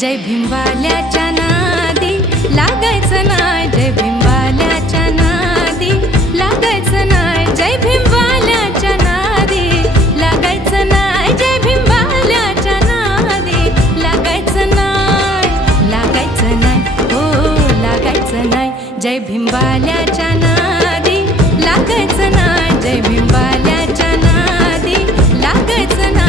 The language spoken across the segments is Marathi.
जय भिंबाल्याच्या नादी लागायचं नाय, जय भिंबाल्याच्या नादी लागायचं नाय, जय भिंबाल्याच्या नादी लागायचं नाय, जय भिंबाल्याच्या नादी लागायचं नाय, लागायचं नाय, हो लागायचं नाय, जय भिंबाल्याच्या नादी लागायचं नाय, जय भिंबाल्याच्या नादी लागायचं नाय.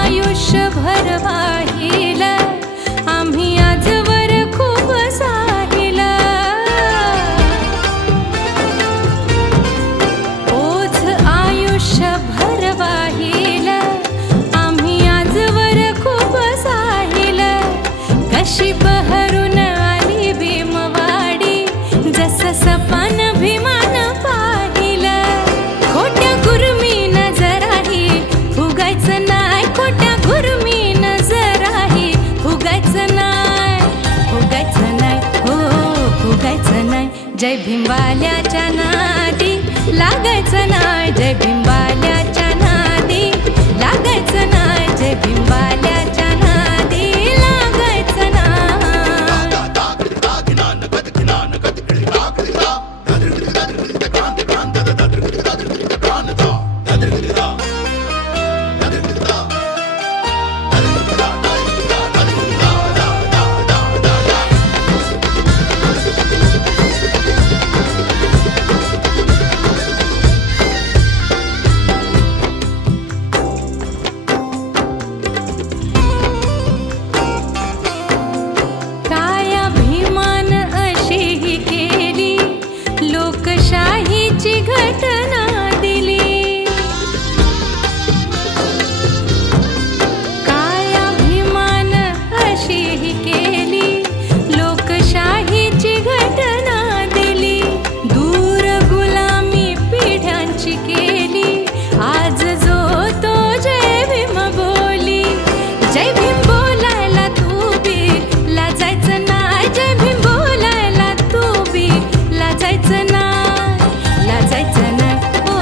आयुष्यभर वाहिला आम्ही आजवर खूप साहिला, ओझ आयुष्यभर वाहिला आम्ही आजवर खूप साहिला. कशी बहरून आली भीमवाडी जसं सपान भीमान पाहिलं, खोट्या गुरमीन जराही फुगायचं नाय, खोट्या गुरमीन जराही फुगायचं नाय, फुगायचं नाय, हो फुगायचं नाय, जय भिंबाल्याच्या नादी लागायचं नाय, जय भिंबाल्याच्या नादी लागायचं नाय, जय भिंबाल्याच्या नादी लागायचं नाय. लोकशाहीची घटना दिली, काय अभिमान अशीही केली, लोकशाहीची घटना दिली. दूर गुलामी पिढ्यांची केली, आज जो तो जय भीम बोली. जय भीम बोलायला तू बी लाजायचं नाय, जय भीम बोलायला तू बी लाजायचं नाय, लाजायचं नाय, हो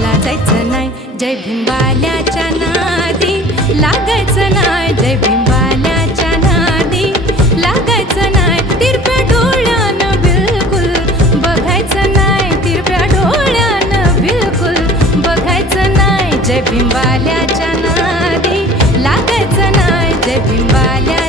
लाजायचं नाय, जय भिंबाल्याच्या नादी लागायचं नाय, जय भिंबाल्याच्या नादी लागायचं नाय. तिरप्या डोळ्यानं बिलकुल बघायचं नाय, तिरप्या डोळ्यानं बिलकुल बघायचं नाय, जय भिंबाल्याच्या नादी लागायचं नाय, जय भिंबाल्या